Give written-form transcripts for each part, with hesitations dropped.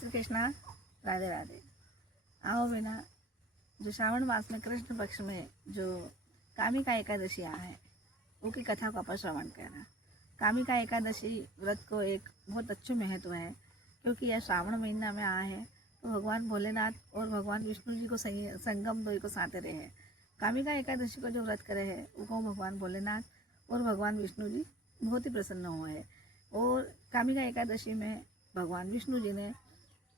श्री कृष्णा। राधे राधे। आओ बेटा, जो श्रावण मास में कृष्ण पक्ष में जो कामिका एकादशी आया है वो की कथा को अपन श्रवण करना। कामिका एकादशी व्रत को एक बहुत अच्छे महत्व है, क्योंकि यह श्रावण महीना में आया है तो भगवान भोलेनाथ और भगवान विष्णु जी को संगम दो को साथ रहे हैं। कामिका एकादशी को जो व्रत करे है वो भगवान भोलेनाथ और भगवान विष्णु जी बहुत ही प्रसन्न हुए हैं। और कामिका एकादशी में भगवान विष्णु जी ने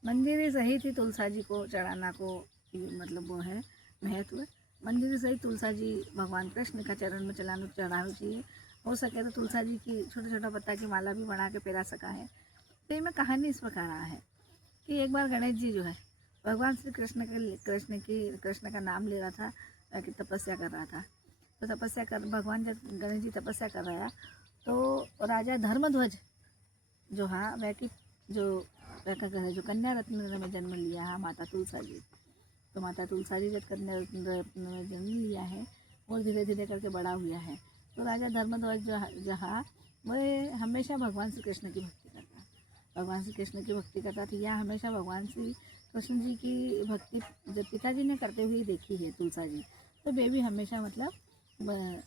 मंदिर सहित ही तुलसा जी को चढ़ाना को मतलब वो है महत्व। मंदिर सहित तुलसा जी भगवान कृष्ण का चरण में चढ़ाना चाहिए। हो सके तो तुलसा जी की छोटा छोटा पत्ता की माला भी बना के पहरा सका है। तो इसमें कहानी इस प्रकार आ है कि एक बार गणेश जी जो है भगवान श्री कृष्ण का नाम ले रहा था, कि तपस्या कर रहा था। तो तपस्या कर भगवान जब गणेश जी तपस्या कर रहा तो राजा धर्मध्वज जो हाँ वह की जो जो कन्या रत्न में जन्म लिया है माता तुलसा जी। तो माता तुलसा जी जब कन्या रत्न में जन्म लिया है और धीरे धीरे करके बड़ा हुआ है, तो राजा धर्मध्वज जहाँ वह हमेशा भगवान श्री कृष्ण की भक्ति करता, भगवान श्री कृष्ण की भक्ति करता था। यह हमेशा भगवान श्री कृष्ण जी की भक्ति जब पिताजी ने करते हुए देखी है तुलसा जी, तो वे भी हमेशा मतलब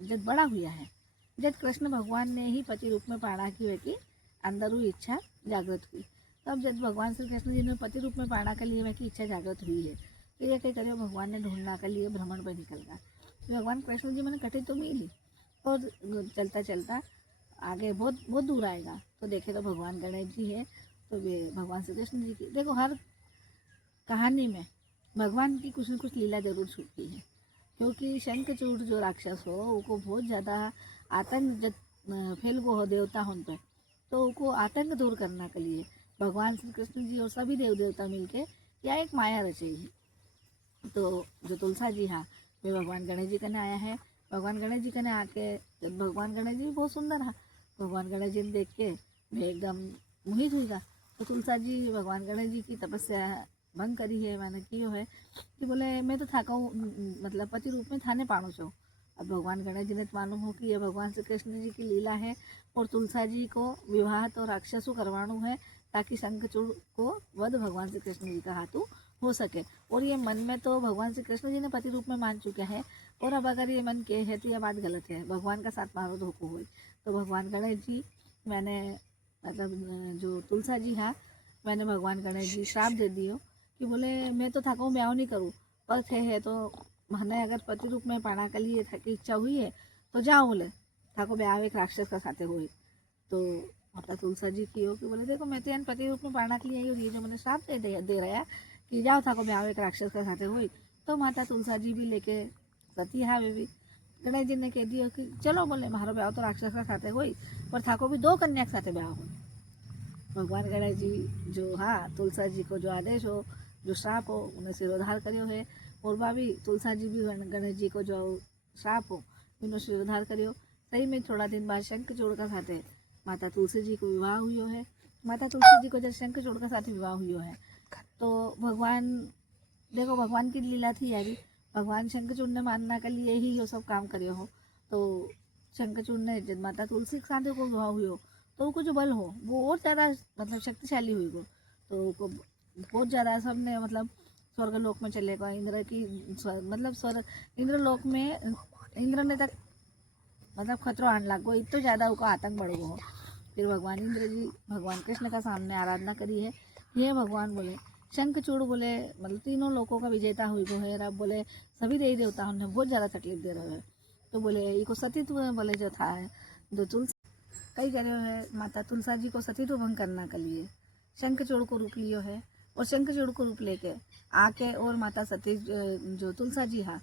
जब बड़ा हुआ है, जब कृष्ण भगवान ने ही पति रूप में पाड़ा की वे की अंदर हुई इच्छा जागृत हुई। तब जब भगवान श्री कृष्ण जी ने पति रूप में पाड़ा के लिए वह की इच्छा जागृत हुई है, तो ये क्या करियो भगवान ने ढूंढना के लिए भ्रमण पर निकल गया। तो भगवान कृष्ण जी मैंने कटे तो मिली और चलता चलता आगे बहुत बहुत दूर आएगा तो देखे तो भगवान गणेश जी है। तो वे भगवान श्री कृष्ण जी की देखो हर कहानी में भगवान की कुछ न कुछ लीला जरूर छूटती है, क्योंकि शंखचूड़ जो राक्षस हो उनको बहुत ज़्यादा आतंक जब फैल गो हो देवता उन पर, तो उनको आतंक दूर करने के लिए भगवान श्री कृष्ण जी और सभी देव देवता मिलके या एक माया रचेगी। तो जो तुलसा जी हाँ वे भगवान गणेश जी कने आया है। भगवान गणेश जी कने आके जब भगवान गणेश जी भी बहुत सुंदर है, भगवान गणेश जी ने देख के वे एकदम मोहित हुई। तो तुलसा जी भगवान गणेश जी की तपस्या भंग करी है, मैंने कियो है कि बोले मैं तो थाका मतलब पति रूप में थाने पाणो छो। अब भगवान गणेश जी ने तो मालूम हो कि ये भगवान श्री कृष्ण जी की लीला है और तुलसा जी को विवाह तो राक्षसों करवाणु है ताकि शंखचूड़ को वध भगवान श्री कृष्ण जी का हाथों हो सके। और ये मन में तो भगवान श्री कृष्ण जी ने पति रूप में मान चुके हैं, और अब अगर ये मन के है तो यह बात गलत है, भगवान का साथ मारो धोखो हुई। तो भगवान गणेश जी मैंने मतलब जो तुलसा जी हाँ मैंने भगवान गणेश जी श्राप दे दियो कि बोले मैं तो थाको ब्याह नहीं करूँ, पर थे है तो मैंने अगर पति रूप में पाना के लिए थकी इच्छा हुई है तो जाओ बोले थाको ब्याह एक राक्षस का साथे हुई। तो माता तुलसा जी की हो कि बोले देखो मैं तो पति रूप में पाना के लिए आई और ये जो मैंने श्राप दे रहा है कि जाओ थाको ब्याह एक राक्षस का साथे हुई। तो माता तुलसा जी भी लेके सती हाँ वे भी गणेश जी ने कह दिया कि चलो बोले मारो ब्याह तो राक्षस का साथे हुई पर थाको भी 2 कन्या के साथे ब्याह हुई। भगवान गणेश जी जो हाँ तुलसा जी को जो आदेश हो जो श्राप हो उन्हें सिरोधार करियो है, और भाभी तुलसा जी भी गणेश जी को जो श्राप हो उन्हें सिरोधार करियो। सही में थोड़ा दिन बाद शंखचूड़ का साथे माता तुलसी जी को विवाह हुई है। माता तुलसी जी को जब शंखचूड़ का साथ विवाह हुई है तो भगवान देखो भगवान की लीला थी यारी, भगवान शंखचूड़ ने मानना के लिए ही ये सब काम करे हो। तो शंखचूड़ ने जब माता तुलसी के साथ को विवाह हुई हो तो उनको जो बल हो वो और ज़्यादा मतलब शक्तिशाली हुई को, तो उनको बहुत ज़्यादा सबने मतलब स्वर्गलोक में चले गए इंद्र की मतलब स्वर्ग इंद्रलोक में इंद्र ने तक मतलब खतरो आने लग गो, इतना ज़्यादा उनका आतंक बढ़ गो। फिर भगवान इंद्र जी भगवान कृष्ण का सामने आराधना करी है। ये भगवान बोले शंखचूड़ बोले मतलब तीनों लोगों का विजेता हुई गो है। अब बोले सभी देवी देवता उन्हें बहुत ज़्यादा तकलीफ दे रहे हैं, तो बोले इको सतीत्व बोले जो था है जो तुलसी कई करे है माता तुलसा जी को सतीत्व भंग करने के लिए शंखचूड़ को रूप लियो है। और शंखचूड़ को रूप लेके आके और माता सती जो तुलसा जी हाँ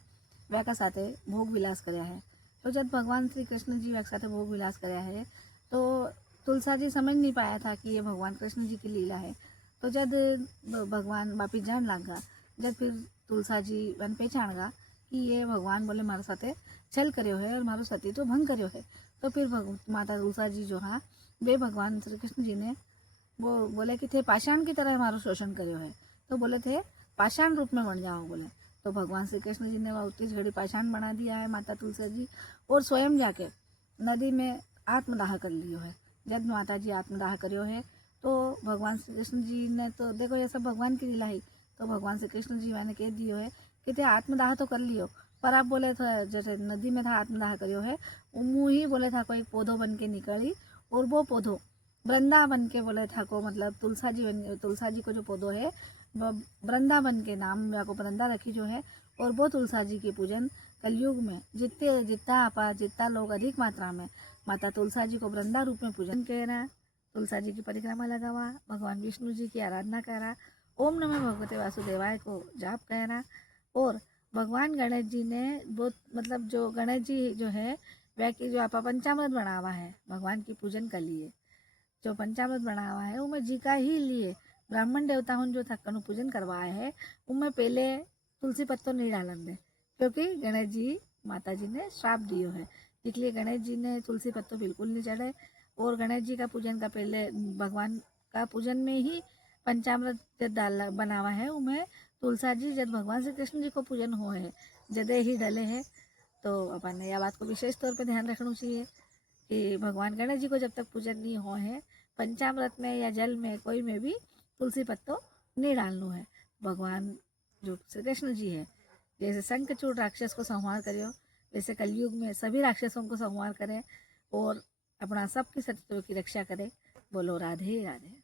वह का साथे भोग विलास कराया है। तो जब भगवान श्री कृष्ण जी वह साथे भोग विलास कराया है तो तुलसा जी समझ नहीं पाया था कि ये भगवान कृष्ण जी की लीला है। तो जब भगवान वापिस जान लगा, जब फिर तुलसा जी वन पहचान गा कि ये भगवान बोले मारे साथे छल करियो है और मारो सती तो भंग करियो है। तो फिर माता तुलसा जी जो हाँ वे भगवान श्री कृष्ण जी ने वो बोले कि थे पाषाण की तरह हमारा शोषण करियो है, तो बोले थे पाषाण रूप में बन जाओ बोले। तो भगवान श्री कृष्ण जी ने वह उतनी घड़ी पाषाण बना दिया है माता तुलसा जी, और स्वयं जाके नदी में आत्मदाह कर लियो है। जब माता जी आत्मदाह करियो है तो भगवान श्री कृष्ण जी ने तो देखो ये सब भगवान की लीला है, तो भगवान श्री कृष्ण जी मैंने कह दियो है कि ते आत्मदाह तो कर लियो, पर आप बोले तो जैसे नदी में था आत्मदाह करियो है, मुँह ही बोले था कोई पौधो बन के निकली, और वो पौधो वृंदावन के बोले था को मतलब तुलसा जी को जो पौधो है वृंदावन के नाम या को वृंदा रखी जो है, और वो तुलसा जी की पूजन कलयुग में जितना लोग अधिक मात्रा में माता तुलसा जी को वृंदा रूप में पूजन करा, तुलसा जी की परिक्रमा लगावा, भगवान विष्णु जी की आराधना करा, ओम नमः भगवते वासुदेवाय को जाप करा। और भगवान गणेश जी ने बहुत मतलब जो गणेश जी जो है वह की जो आप पंचामृत बनावा है भगवान की पूजन के लिए, जो पंचामृत बनावा है उनमें जी का ही लिए ब्राह्मण देवताओं जो थक्कन पूजन करवाए है उनमें पहले तुलसी पत्तों नहीं डालन दे, क्योंकि गणेश जी माता जी ने श्राप दियो है, इसलिए गणेश जी ने तुलसी पत्तों बिल्कुल नहीं चढ़े। और गणेश जी का पूजन का पहले भगवान का पूजन में ही पंचामृत जब डाल बनावा है उनमें तुलसा जी जब भगवान श्री कृष्ण जी को पूजन हो है जदे ही डले है। तो अपन ने यह बात को विशेष तौर पर ध्यान रखना चाहिए कि भगवान गणेश जी को जब तक पूजन नहीं हो है पंचामृत में या जल में कोई में भी तुलसी पत्तों नहीं डालना है। भगवान जो श्री कृष्ण जी है जैसे शंखचूड़ राक्षस को संहार करियो, वैसे कलयुग में सभी राक्षसों को संहार करें और अपना सबकी सत्व की रक्षा करें। बोलो राधे राधे।